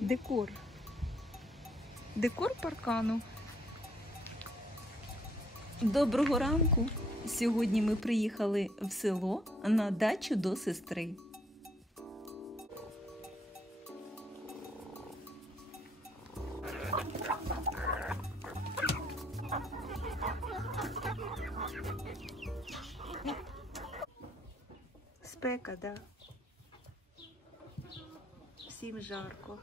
Декор. Декор паркану. Доброго ранку! Сьогодні ми приїхали в село на дачу до сестри. Спека, да? Всім жарко.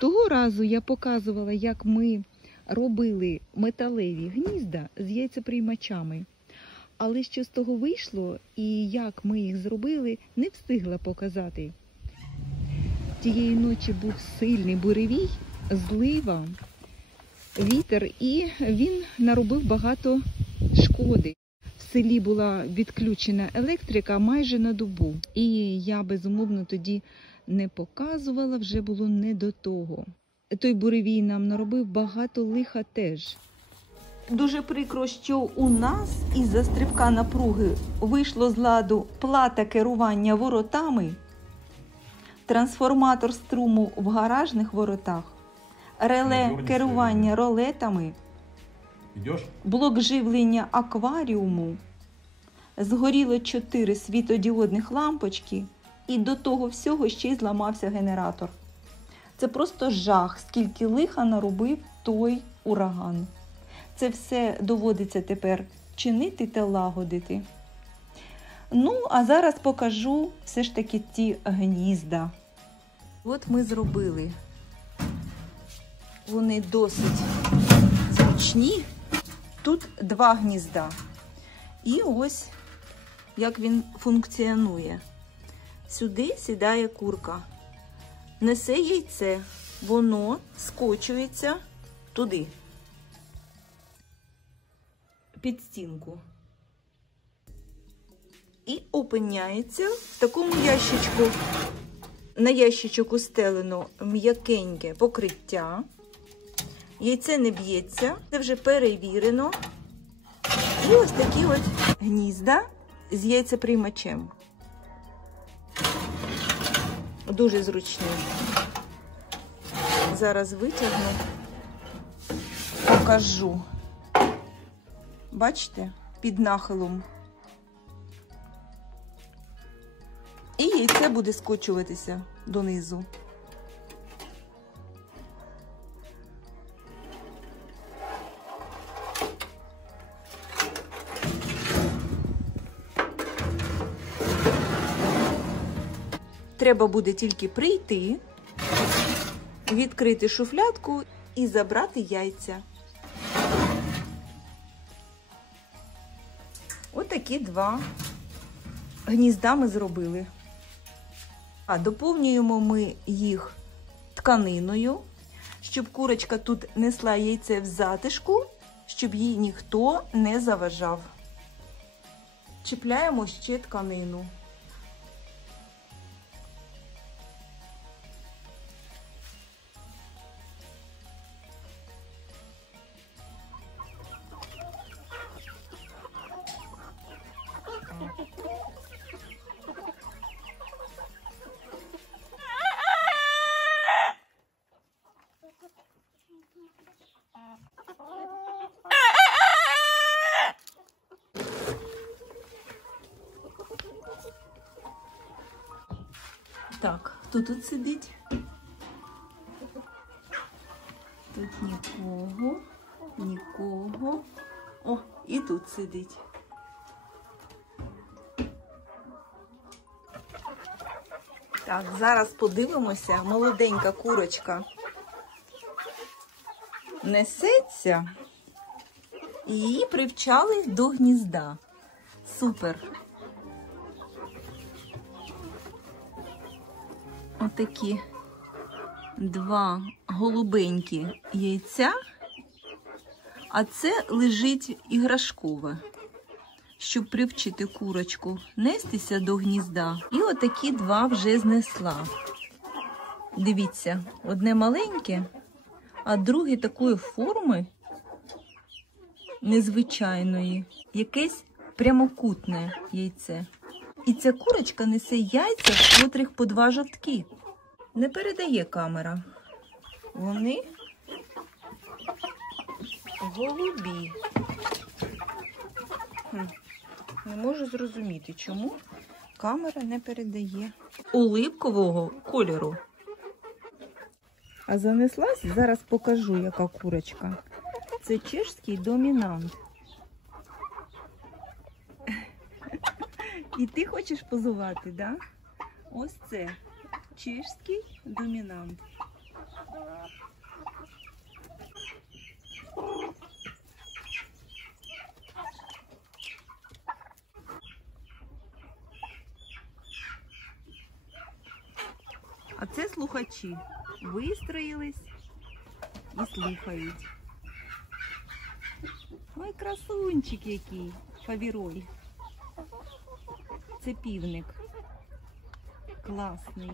Того разу я показувала, як ми робили металеві гнізда з яйцеприймачами. Але що з того вийшло і як ми їх зробили, не встигла показати. Тієї ночі був сильний буревій, злива, вітер, і він наробив багато шкоди. В селі була відключена електрика майже на добу. І я, безумовно, тоді не показувала, вже було не до того. Той буревій нам наробив багато лиха теж. Дуже прикро, що у нас із-за стрибка напруги вийшло з ладу плата керування воротами, трансформатор струму в гаражних воротах, реле керування ролетами, блок живлення акваріуму, згоріло 4 світодіодних лампочки, і до того всього ще й зламався генератор. Це просто жах, скільки лиха наробив той ураган. Це все доводиться тепер чинити та лагодити. Ну, а зараз покажу все ж таки ті гнізда. От ми зробили. Вони досить зручні. Тут 2 гнізда. І ось як він функціонує. Сюди сідає курка. Несе яйце, воно скочується туди, під стінку. І опиняється в такому ящичку. На ящичок устелено м'якеньке покриття. Яйце не б'ється, це вже перевірено. І ось такі от гнізда з яйцеприймачем. Дуже зручні. Зараз витягну, покажу. Бачите, під нахилом. І яйце буде скочуватися донизу. Треба буде тільки прийти, відкрити шуфлядку і забрати яйця. Отакі 2 гнізда ми зробили. А доповнюємо ми їх тканиною, щоб курочка тут несла яйце в затишку, щоб їй ніхто не заважав. Чіпляємо ще тканину. Так, хто тут сидить? Тут нікого, нікого. О, і тут сидить. Так, зараз подивимося, молоденька курочка несеться, і її привчали до гнізда. Супер! Отакі 2 голубенькі яйця А це лежить іграшкове, щоб привчити курочку нестися до гнізда. І отакі два вже знесла. Дивіться, одне маленьке, а друге такої форми незвичайної. Якесь прямокутне яйце. І ця курочка несе яйця, в котрих по 2 жовтки. Не передає камера. Вони голубі. Не можу зрозуміти, чому камера не передає. Оливкового кольору. А занеслась, зараз покажу, яка курочка. Це чешський домінант. І ти хочеш позувати, да? Ось це чешський домінант. А це слухачі. Вистроїлись і слухають. Ой, красунчик який, фавіроль. Це півник. Класний.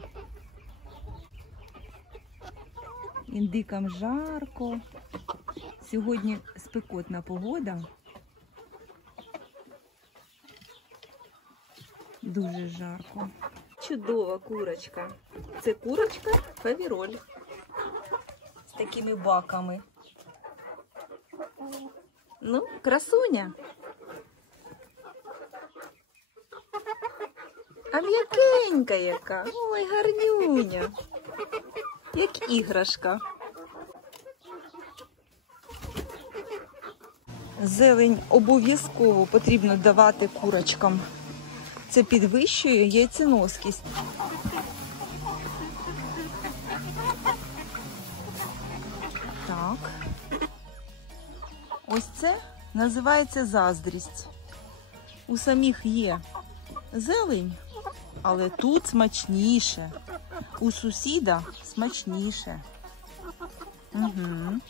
Індикам жарко. Сьогодні спекотна погода. Дуже жарко. Чудова курочка. Це курочка фавіроль. З такими баками. Ну, красуня. А м'якенька яка. Ой, гарнюня. Як іграшка. Зелень обов'язково потрібно давати курочкам. Це підвищує яйценоскість. Так. Ось це називається заздрість. У самих є зелень, але тут смачніше. У сусіда смачніше. Угу.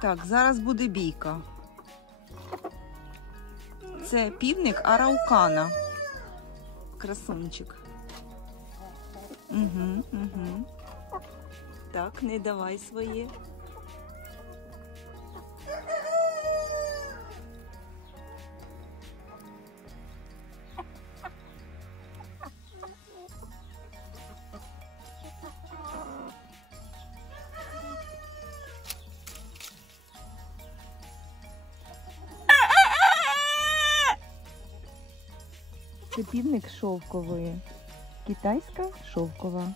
Так, зараз буде бійка. Це півник араукана. Красунчик. Угу, угу. Так, не давай своє. Це півник шовкової. Китайська шовкова.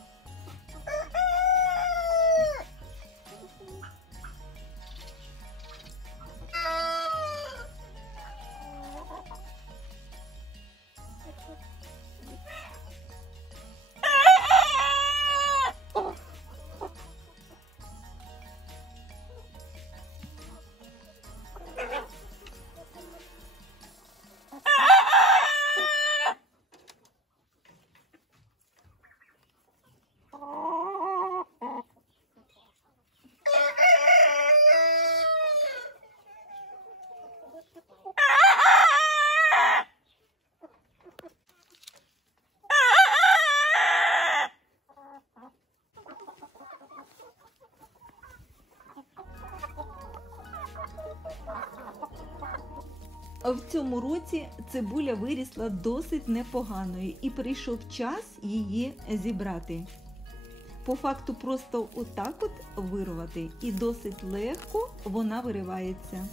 В цьому році цибуля вирісла досить непоганою і прийшов час її зібрати. По факту просто отак от вирвати і досить легко вона виривається.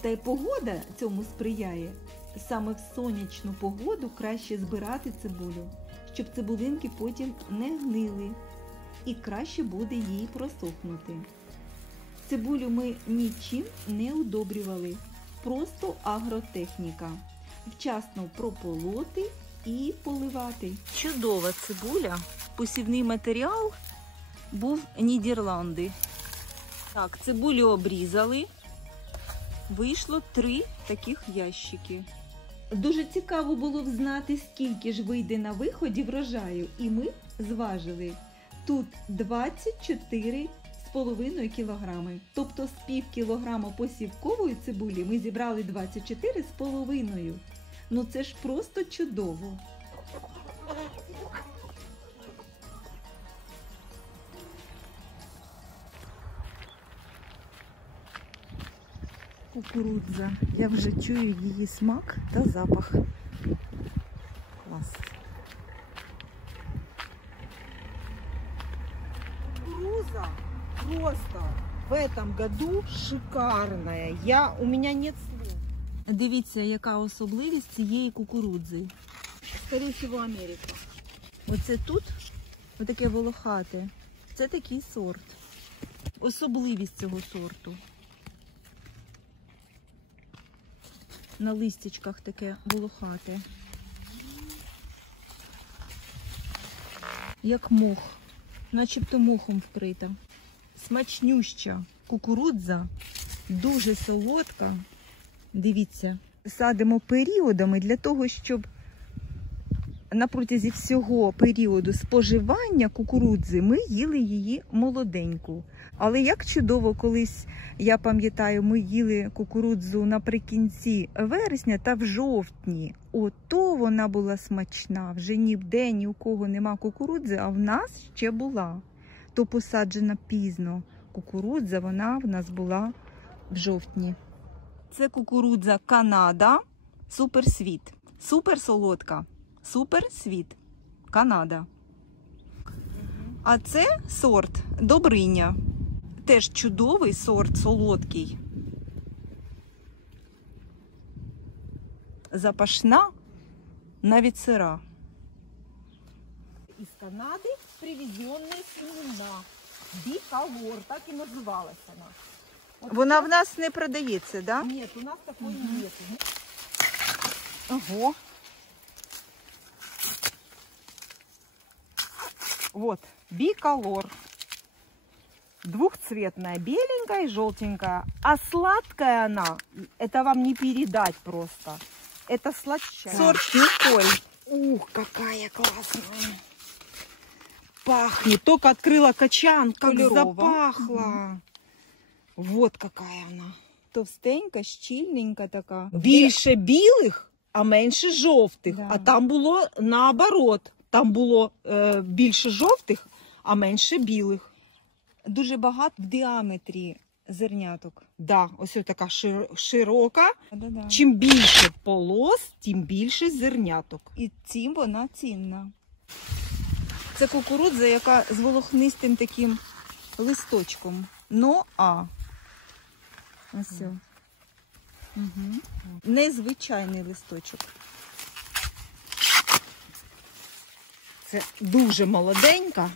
Та й погода цьому сприяє. Саме в сонячну погоду краще збирати цибулю, щоб цибулинки потім не гнили і краще буде їй просохнути. Цибулю ми нічим не удобрювали, просто агротехніка. Вчасно прополоти і поливати. Чудова цибуля. Посівний матеріал був Нідерланди. Так, цибулю обрізали. Вийшло 3 таких ящики. Дуже цікаво було б знати, скільки ж вийде на виході врожаю. І ми зважили. Тут 24,5 кілограми. Тобто з пів кілограма посівкової цибулі ми зібрали 24,5. Ну це ж просто чудово. Кукурудза. Я вже чую її смак та запах. Клас. Кукуруза просто в этом году шикарная. У меня нет слов. Дивіться, яка особливість цієї кукурудзи. Скорее всего, Америка. Оце тут, отаке волохате. Це такий сорт. Особливість цього сорту. На листячках таке волохате. Як мох. Начебто мохом вкрита. Смачнюща кукурудза. Дуже солодка. Дивіться. Садимо періодами для того, щоб на протязі всього періоду споживання кукурудзи ми їли її молоденьку. Але як чудово, колись, я пам'ятаю, ми їли кукурудзу наприкінці вересня та в жовтні. Ото вона була смачна. Вже ніде ні у кого нема кукурудзи, а в нас ще була. То посаджена пізно. Кукурудза, вона в нас була в жовтні. Це кукурудза Канада, суперсвіт. Супер солодка. Суперсвіт. Канада. А це сорт Добриня. Теж чудовий сорт, солодкий. Запашна, навіть сира. Из Канады привезенные семена. Биколор, так и называлась она. Вот Вона в нас не продається, да? Нет, у нас такой нет. Ого. Вот, биколор. Двухцветная, беленькая и желтенькая. А сладкая она, это вам не передать просто. Это сладчайшая. Сорт Николь. Ух, какая классная. Пахнет. Только открыла качан, как Кольорова. запахло. Вот какая она. Товстенька, щільненька така. Більше білих, а менше жовтих. Да. А там було наоборот. Там було більше жовтих, а менше білих. Дуже багато в діаметрі зерняток. Да, ось така широка. Да-да. Чим більше полос, тим більше зерняток. І цим вона цінна. Це кукурудза, яка з волохнистим таким листочком. Ноа. Ось. Угу. Незвичайний листочок. Це дуже молоденька.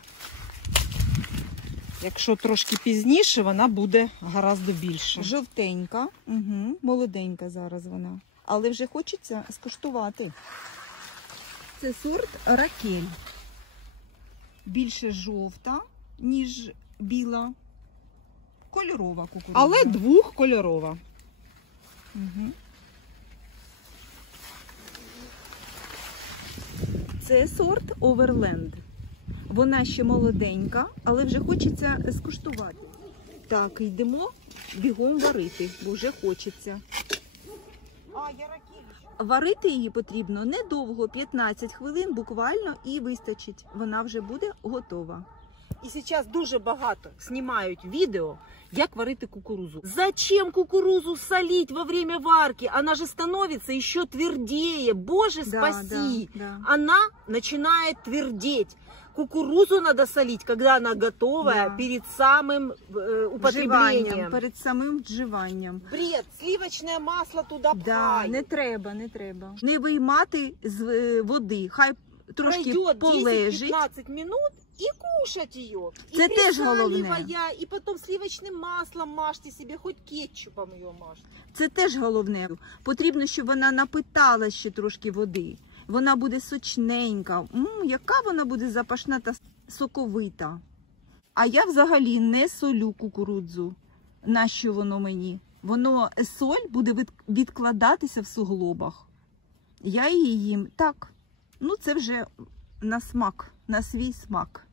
Якщо трошки пізніше, вона буде гораздо більше. Жовтенька. Угу. Молоденька зараз вона. Але вже хочеться скуштувати. Це сорт Ракель. Більше жовта, ніж біла. Кольорова кукурудза. Але двохкольорова. Угу. Це сорт Оверленд. Вона ще молоденька, але вже хочеться скуштувати. Так, йдемо бігом варити, бо вже хочеться. Варити її потрібно недовго, 15 хвилин буквально, і вистачить. Вона вже буде готова. І зараз дуже багато знімають відео, як варити кукурузу. Зачем кукурузу солить во время варки? Она же становится еще твердее. Боже, спаси! Да. Она начинает твердеть. Кукурузу надо солить, когда она готовая, Да. перед самым употреблением. Перед самим вживанням. Бред, сливочное масло туда Да, пхай. не треба. Не виймати з води. Хай трошки пройдет полежить. 10-15 минут и кушать ее. Це теж головне. Присаливая, и потом сливочным маслом мажьте себе, хоть кетчупом ее мажьте. Це теж головне. Потрібно, щоб вона напитала ще трошки води. Вона буде сочненька. Яка вона буде запашна та соковита. А я взагалі не солю кукурудзу. Нащо воно мені? Соль буде відкладатися в суглобах. Я її їм так. Це вже на смак, на свій смак.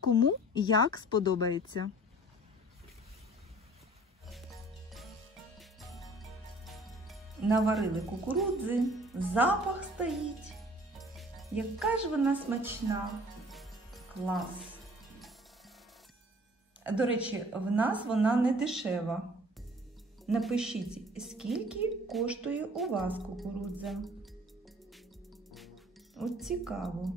Кому як сподобається. Наварили кукурудзи, запах стоїть. Яка ж вона смачна. Клас. До речі, в нас вона не дешева. Напишіть, скільки коштує у вас кукурудза. От цікаво.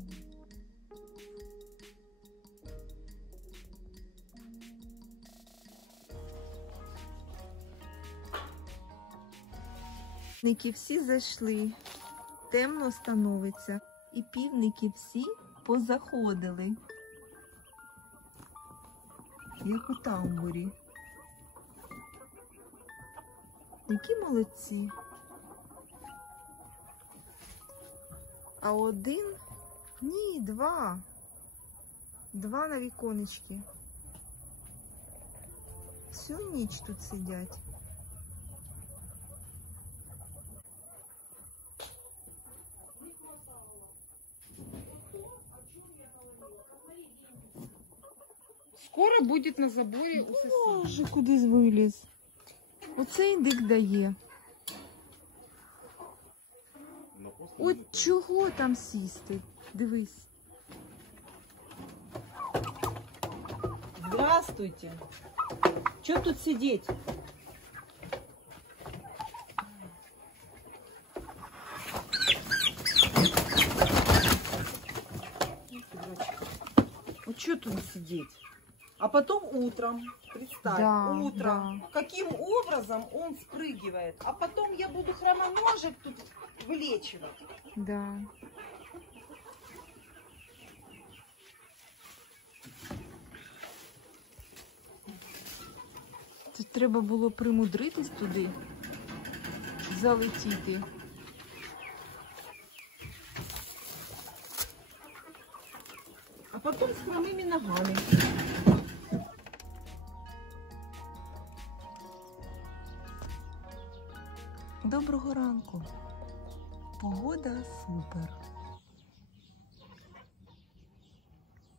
Півники всі зайшли, темно становиться, і півники всі позаходили, як у тамбурі. Які молодці. А один, ні, два на віконечки. Всю ніч тут сидять. Скоро будет на заборе у соседей. Боже, кудись виліз. Оце індик дає. От чого там сісти? Дивись. Здравствуйте. Че тут сидеть? Вот что тут сидеть? А потом утром, представь, Да, утром, каким образом он спрыгивает. А потом я буду хромоножек тут вылечивать. Да. Тут треба було примудритись туди, залетіти. А потом с хромыми ногами. Доброго ранку. Погода супер.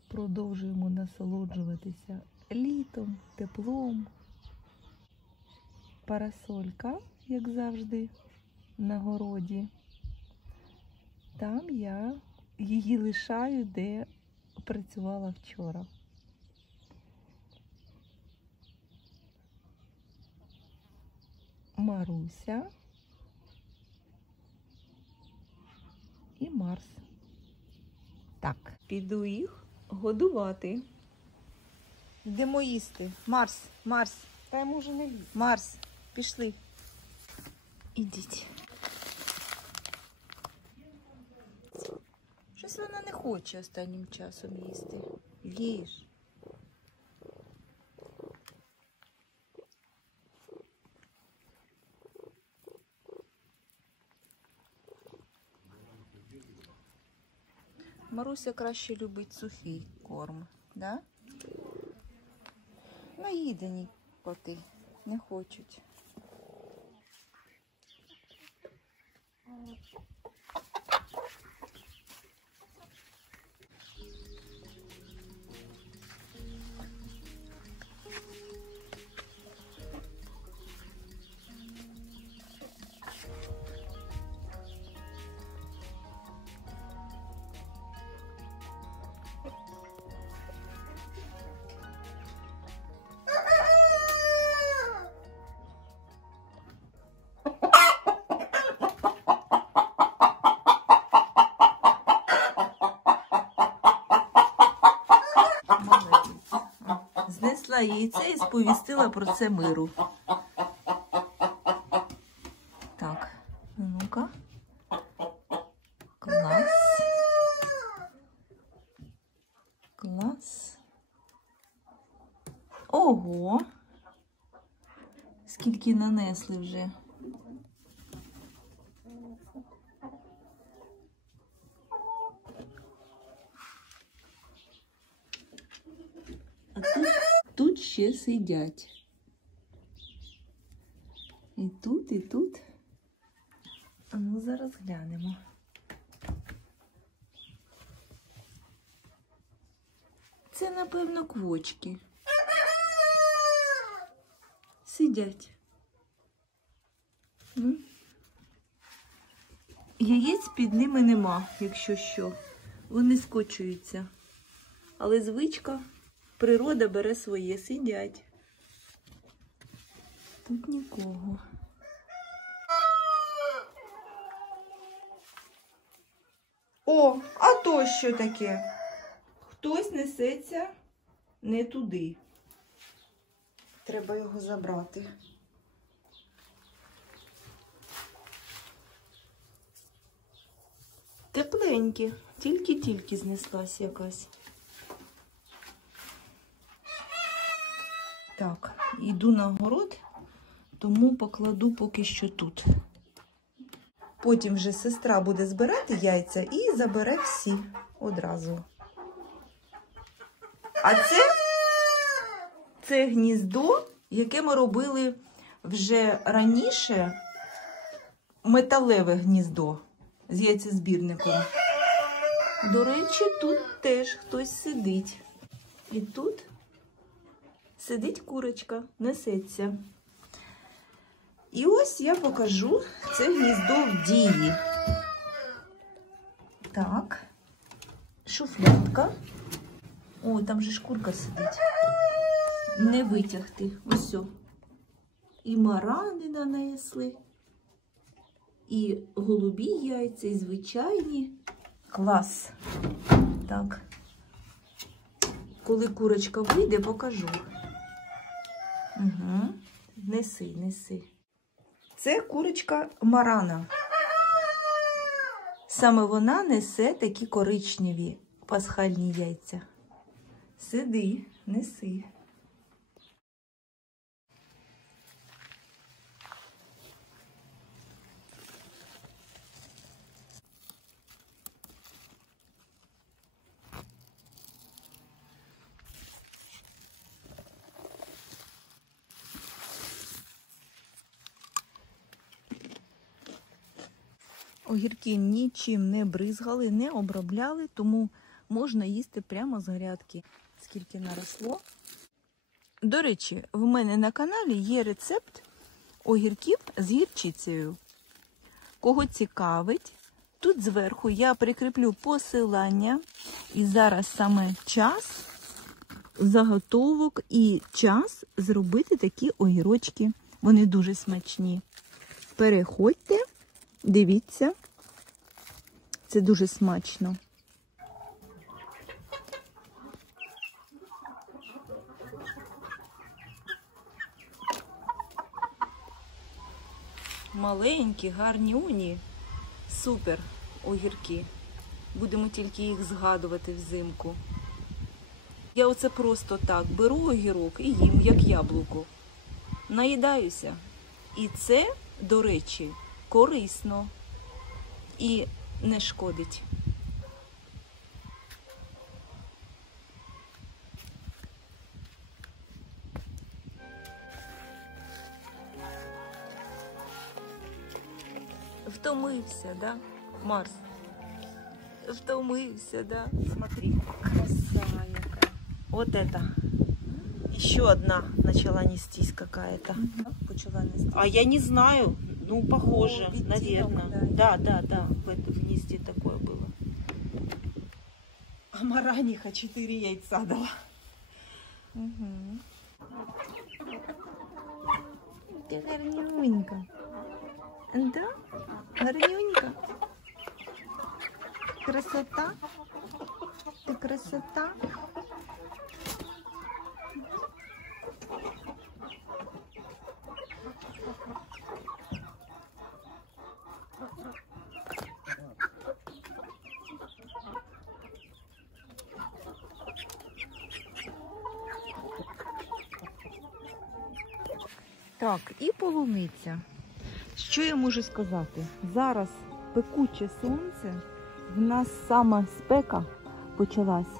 Продовжуємо насолоджуватися літом, теплом. Парасолька, як завжди, на городі. Там я її лишаю, де працювала вчора. Маруся і Марс. Так, піду їх годувати. Йдемо їсти. Марс, Марс, Там уже не літ. Марс, пішли. Ідіть. Щось вона не хоче останнім часом їсти. Їж. Маруся краще любить сухий корм, да? Наїдені коти, не хочуть. Знесла яйце і сповістила про це миру. Так, ну-ка. Клас. Клас. Ого! Скільки нанесли вже. А тут ще сидять. І тут, і тут. А ну, зараз глянемо. Це, напевно, квочки. Сидять. Яєць під ними нема, якщо що. Вони скочуються. Але звичка, природа бере своє, сидять. Тут нікого. О, а то що таке? Хтось несеться не туди. Треба його забрати. Тепленькі, тільки-тільки знеслась якась. Так, йду на город, тому покладу поки що тут. Потім вже сестра буде збирати яйця і забере всі одразу. А це гніздо, яке ми робили вже раніше, металеве гніздо з яйцезбірником. До речі, тут теж хтось сидить. І тут сидить курочка, несеться. І ось я покажу це гніздо в дії. Так, шуфлятка. Ой, там же шкурка сидить. Не витягти. Ось. І марани нанесли, і голубі яйця, і звичайні. Клас. Так. Коли курочка вийде, покажу. Угу. Неси, неси. Це курочка Марана. Саме вона несе такі коричневі пасхальні яйця. Сиди, неси. Огірки нічим не бризгали, не обробляли, тому можна їсти прямо з грядки. Скільки наросло. До речі, в мене на каналі є рецепт огірків з гірчицею. Кого цікавить, тут зверху я прикріплю посилання. І зараз саме час заготовок і час зробити такі огірочки. Вони дуже смачні. Переходьте. Дивіться, це дуже смачно. Маленькі, гарні уні. Супер огірки. Будемо тільки їх згадувати взимку. Я оце просто так беру огірок і їм, як яблуко. Наїдаюся. І це, до речі, корисно і не шкодить. Втомився, да, Марс? Втомився, да? Смотри, краса яка. Вот это. Еще одна начала нестись какая-то. Почала нести. А я не знаю. Ну, похоже, Ну, наверное. Да. В этом гнезде такое было. А Мараниха 4 яйца дала. Угу. Ты гарнюнька. Да? Гарнюнька. Красота. Ты красота. Так, і полуниця. Що я можу сказати? Зараз пекуче сонце, в нас сама спека почалась.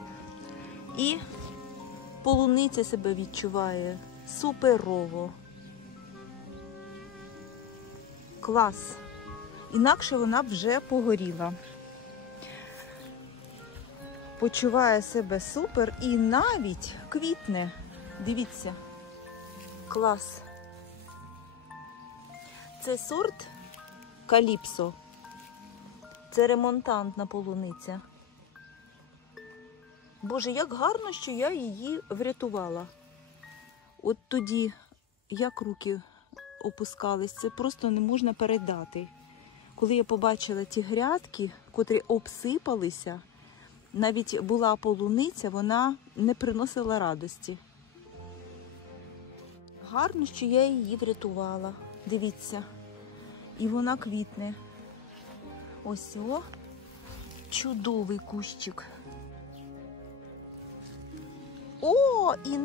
І полуниця себе відчуває суперово. Клас. Інакше вона б вже погоріла. Почуває себе супер і навіть квітне. Дивіться. Клас. Це сорт Каліпсо. Це ремонтантна полуниця. Боже, як гарно, що я її врятувала. От тоді, як руки опускались, це просто не можна передати. Коли я побачила ті грядки, котрі обсипалися, навіть була полуниця, вона не приносила радості. Гарно, що я її врятувала. Дивіться. І вона квітне. Ось о, чудовий кущик. О, і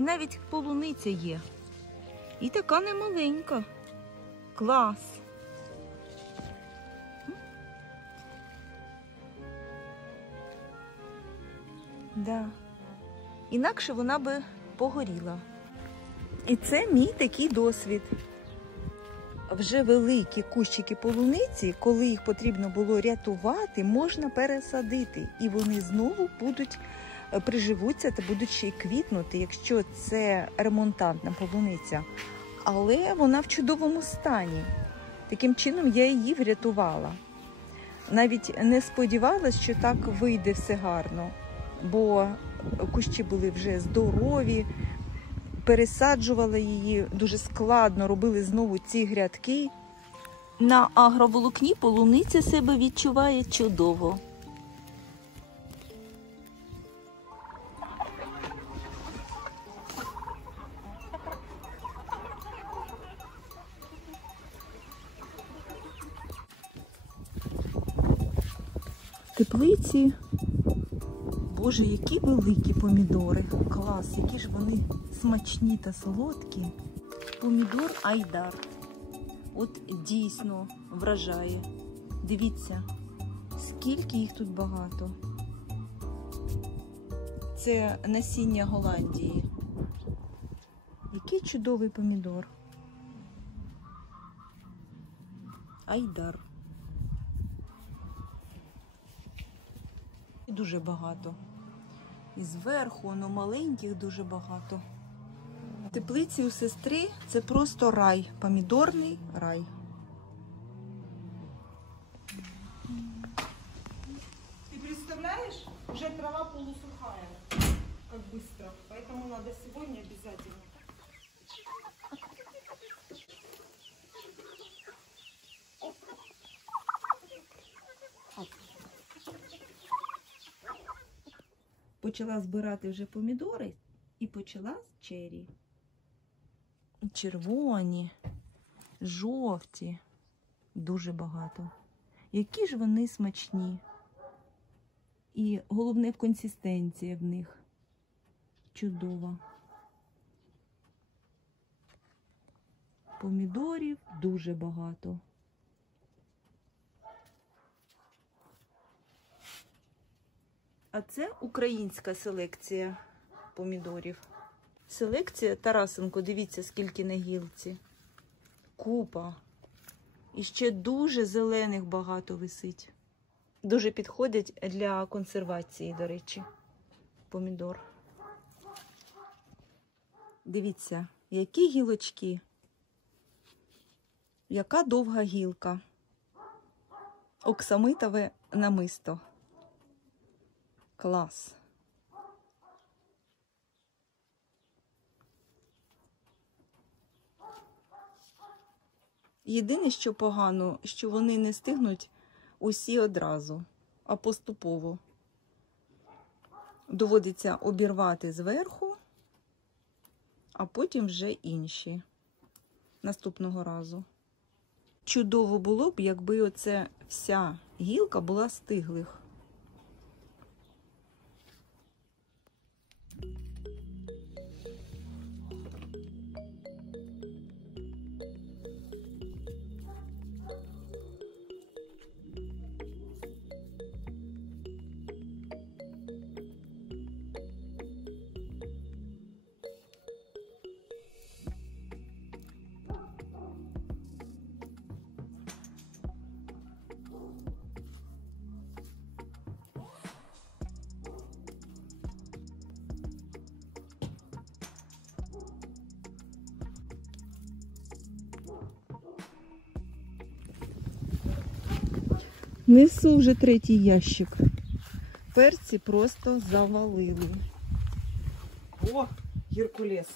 навіть полуниця є. І така немаленька. Клас. Да. Інакше вона би погоріла. І це мій такий досвід. Вже великі кущики полуниці, коли їх потрібно було рятувати, можна пересадити. І вони знову приживуться та будуть ще й квітнути, якщо це ремонтантна полуниця. Але вона в чудовому стані. Таким чином я її врятувала. Навіть не сподівалась, що так вийде все гарно, бо кущі були вже здорові, пересаджувала її дуже складно, робили знову ці грядки. На агроволокні полуниця себе відчуває чудово. Теплиці. Боже, які великі помідори. Клас, які ж вони смачні та солодкі. Помідор Айдар. От дійсно вражає. Дивіться, скільки їх тут багато. Це насіння Голландії. Який чудовий помідор. Айдар. Дуже багато. І зверху, воно маленьких дуже багато. Теплиці у сестри це просто рай, помідорний рай. Ты представляешь, уже трава полусухая, как быстро. Поэтому надо сегодня обязательно. Почала збирати вже помідори і почала з чері. Червоні, жовті, дуже багато. Які ж вони смачні. І головне, консистенція в них чудова. Помідорів дуже багато. А це українська селекція помідорів. Селекція Тарасенко, дивіться, скільки на гілці. Купа. І ще дуже зелених багато висить. Дуже підходять для консервації, до речі, помідор. Дивіться, які гілочки. Яка довга гілка. Оксамитове намисто. Клас. Єдине, що погано, що вони не стигнуть усі одразу, а поступово. Доводиться обірвати зверху, а потім вже інші наступного разу. Чудово було б, якби оце вся гілка була стиглих. Несу вже 3-й ящик. Перці просто завалили. О, Геркулес.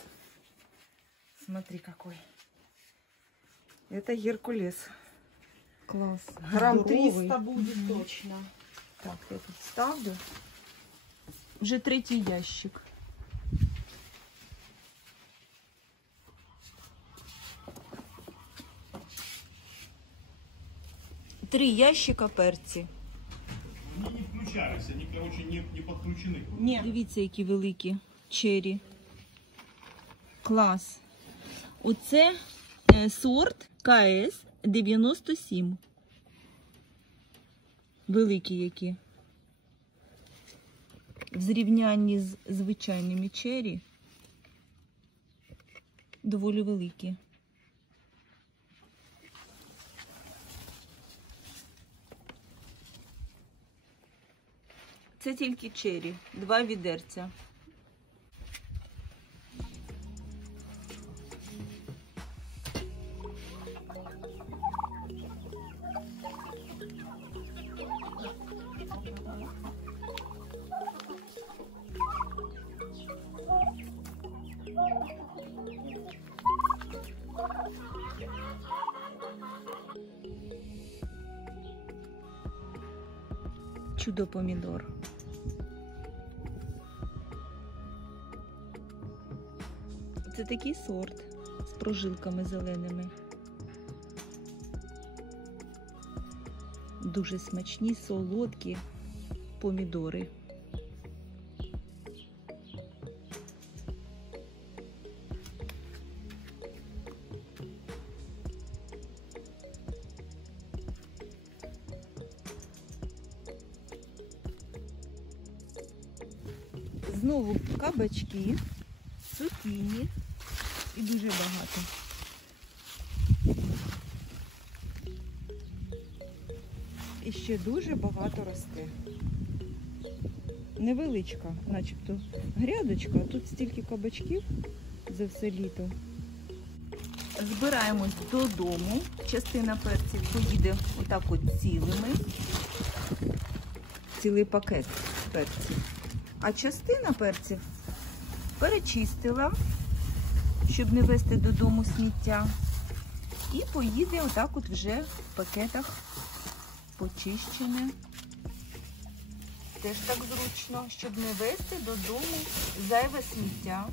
Смотри какой. Это Геркулес. Клас. Грамм Здоровий. 300 будет точно. Так, я тут ставлю. Вже 3-й ящик. Три ящика перці. Они не включались, они, короче, не подключены. Нет. Дивіться, які великі чері. Клас. Оце сорт КС 97. Великі які. В зрівнянні з звичайними чері доволі великі. Це тільки чері, 2 відерця. Чудо помідор. Це такий сорт з прожилками зеленими. Дуже смачні, солодкі помідори. Знову кабачки, цукіні і дуже багато. І ще дуже багато росте. Невеличка, начебто грядочка, а тут стільки кабачків за все літо. Збираємось додому. Частина перців поїде отак от цілими. Цілий пакет перців. А частина перців перечистила, щоб не везти додому сміття. І поїде отак от вже в пакетах почищене. Теж так зручно, щоб не везти додому зайве сміття.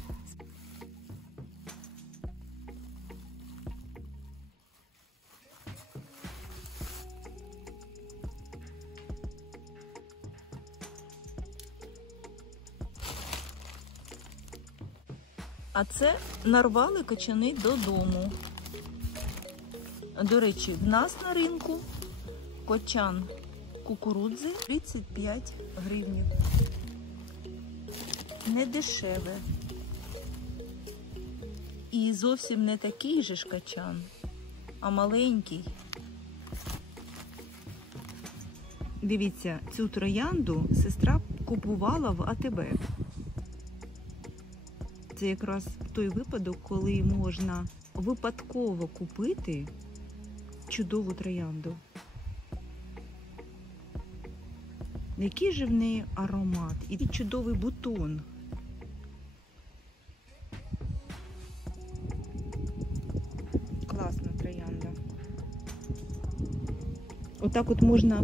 А це нарвали качани додому. До речі, в нас на ринку кочан кукурудзи 35 гривнів. Не дешеве. І зовсім не такий же ж качан, а маленький. Дивіться, цю троянду сестра купувала в АТБ. Це якраз той випадок, коли можна випадково купити чудову троянду. Який же в неї аромат і чудовий бутон. Класна троянда. Отак от можна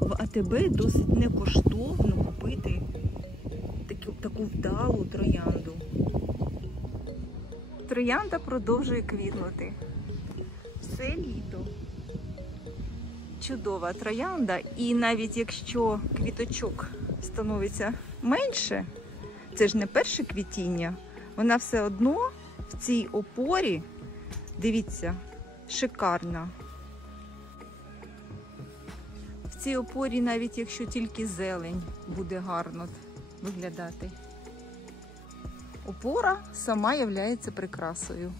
в АТБ досить некоштовно купити таку вдалу троянду. Троянда продовжує квітнути. Все літо. Чудова троянда. І навіть якщо квіточок становиться менше, це ж не перше квітіння, вона все одно в цій опорі, дивіться, шикарна. В цій опорі навіть якщо тільки зелень буде гарно виглядати. Опора сама являється прикрасою.